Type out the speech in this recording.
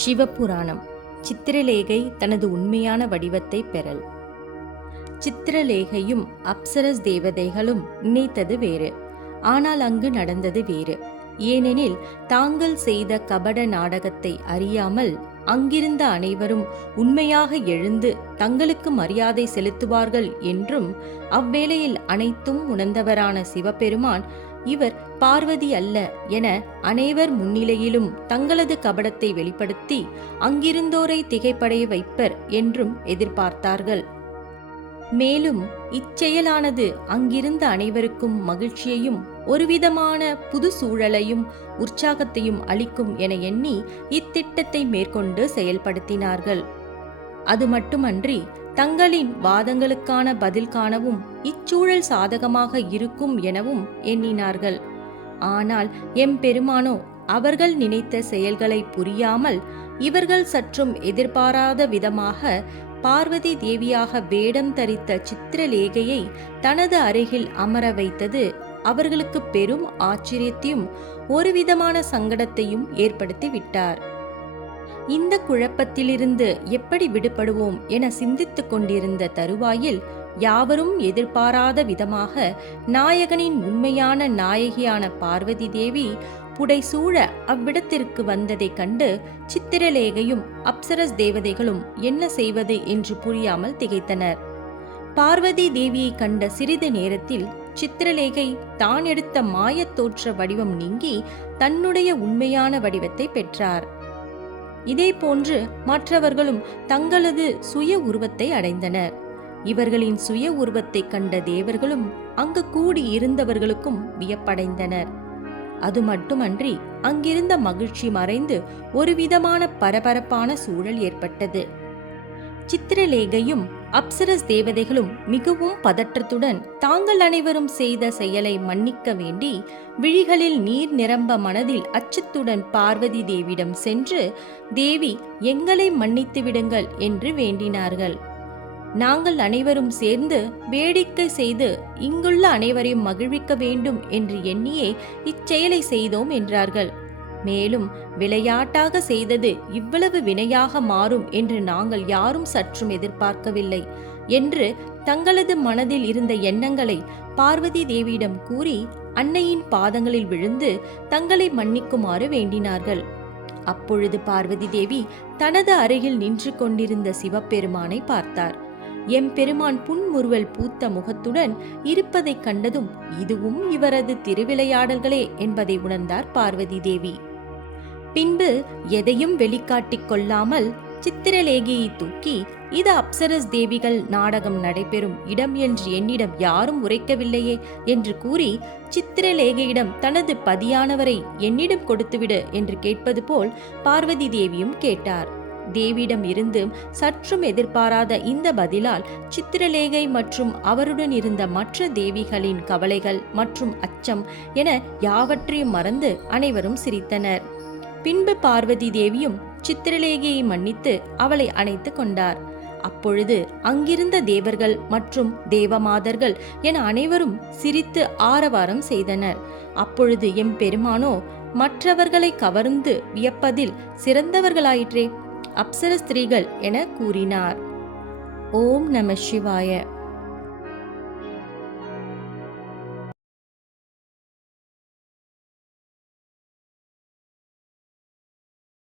சிவபுராணம். சித்திரலேகை தனது உண்மையான வடிவத்தை பெறல். சித்திரலேகையும் அப்சரஸ் தேவதைகளும் நினைத்தது வேறு, ஆனால் அங்கு நடந்தது வேறு. ஏனெனில் தாங்கள் செய்த கபட நாடகத்தை அறியாமல் அங்கிருந்த அனைவரும் உண்மையாக எழுந்து தங்களுக்கு மரியாதை செலுத்துவார்கள் என்றும், அவ்வேளையில் அனைத்தும் உணர்ந்தவரான சிவபெருமான் இவர் பார்வதி அல்ல என அனைவர் முன்னிலையிலும் தங்களது கபடத்தை வெளிப்படுத்தி அங்கிருந்தோரை திகைப்படைய வைப்பர் என்றும் எதிர்பார்த்தார்கள். மேலும் இச்செயலானது அங்கிருந்த அனைவருக்கும் மகிழ்ச்சியையும் ஒருவிதமான புது சூழலையும் உற்சாகத்தையும் அளிக்கும் என எண்ணி இத்திட்டத்தை மேற்கொண்டு செயல்படுத்தினார்கள். அது மட்டுமன்றி தங்களின் வாதங்களுக்கான பதில் காணவும் இச்சூழல் சாதகமாக இருக்கும் எனவும் எண்ணினார்கள். ஆனால் எம்பெருமானோ அவர்கள் நினைத்த செயல்களை புரியாமல் இவர்கள் சற்றும் எதிர்பாராத விதமாக பார்வதி தேவியாக வேடம் தரித்த சித்திரலேகையை தனது அருகில் அமர வைத்தது அவர்களுக்கு பெரும் ஆச்சரியத்தையும் ஒருவிதமான சங்கடத்தையும் ஏற்படுத்தி விட்டார். இந்த குழப்பத்திலிருந்து எப்படி விடுபடுவோம் என சிந்தித்துக் கொண்டிருந்த தருவாயில் யாவரும் எதிர்பாராத விதமாக நாயகனின் உண்மையான நாயகியான பார்வதி தேவி புடைசூழ அவ்விடத்திற்கு வந்ததைக் கண்டு சித்திரலேகையும் அப்சரஸ் தேவதைகளும் என்ன செய்வது என்று புரியாமல் திகைத்தனர். பார்வதி தேவியை கண்ட சிறிது நேரத்தில் சித்திரலேகை தான் எடுத்த மாயத் தோற்ற வடிவம் நீங்கி தன்னுடைய உண்மையான வடிவத்தை பெற்றார். இதேபோன்று மற்றவர்களும் தங்களது சுய உருவத்தை அடைந்தனர். இவர்களின் சுய உருவத்தை கண்ட தேவர்களும் அங்கு கூடி இருந்தவர்களுக்கும் வியப்படைந்தனர். அது மட்டுமன்றி அங்கிருந்த மகிழ்ச்சி மறைந்து ஒருவிதமான பரபரப்பான சூழல் ஏற்பட்டது. சித்திரலேகையும் அப்சரஸ் தேவதைகளும் மிகவும் பதற்றத்துடன் தாங்கள் அனைவரும் செய்த செயலை மன்னிக்க வேண்டி விழிகளில் நீர் நிரம்ப மனதில் அச்சத்துடன் பார்வதி தேவியிடம் சென்று, தேவி, எங்களை மன்னித்து விடுங்கள் என்று வேண்டினார்கள். நாங்கள் அனைவரும் சேர்ந்து வேடிக்கை செய்து இங்குள்ள அனைவரையும் மகிழ்விக்க வேண்டும் என்று எண்ணியே இச்செயலை செய்தோம் என்றார்கள். மேலும் விளையாட்டாக செய்தது இவ்வளவு வினையாக மாறும் என்று நாங்கள் யாரும் சற்றும் எதிர்பார்க்கவில்லை என்று தங்களது மனதில் இருந்த எண்ணங்களை பார்வதி தேவியிடம் கூறி அன்னையின் பாதங்களில் விழுந்து தங்களை மன்னிக்குமாறு வேண்டினார்கள். அப்பொழுது பார்வதி தேவி தனது அருகில் நின்று கொண்டிருந்த சிவபெருமானை பார்த்தார். எம்பெருமான் புன்முறுவல் பூத்த முகத்துடன் இருப்பதைக் கண்டதும் இதுவும் இவரது திருவிளையாடல்களே என்பதை உணர்ந்தார் பார்வதி தேவி. பின்பு எதையும் வெளிக்காட்டிக் கொள்ளாமல் சித்திரலேகையை தூக்கி, இது அப்சரஸ் தேவிகள் நாடகம் நடைபெறும் இடம் என்று என்னிடம் யாரும் உரைக்கவில்லையே என்று கூறி சித்திரலேகையிடம் தனது பதியானவரை என்னிடம் கொடுத்துவிடு என்று கேட்பது போல் பார்வதி தேவியும் கேட்டார். தேவியிடம் இருந்து சற்றும் எதிர்பாராத இந்த பதிலால் சித்திரலேகை மற்றும் அவருடன் இருந்த மற்ற தேவிகளின் கவலைகள் மற்றும் அச்சம் என யாவற்றையும் மறந்து அனைவரும் சிரித்தனர். பின்பு பார்வதி தேவியும் சித்திரலேகையை மன்னித்து அவளை அணைத்து கொண்டார். அப்பொழுது அங்கிருந்த தேவர்கள் மற்றும் தேவமாதர்கள் என அனைவரும் சிரித்து ஆரவாரம் செய்தனர். அப்பொழுது எம்பெருமானோ மற்றவர்களை கவர்ந்து வியப்பதில் சிறந்தவர்களாயிற்றே, அப்சர ஸ்திரீகள் என கூறினார். ஓம் நம சிவாய.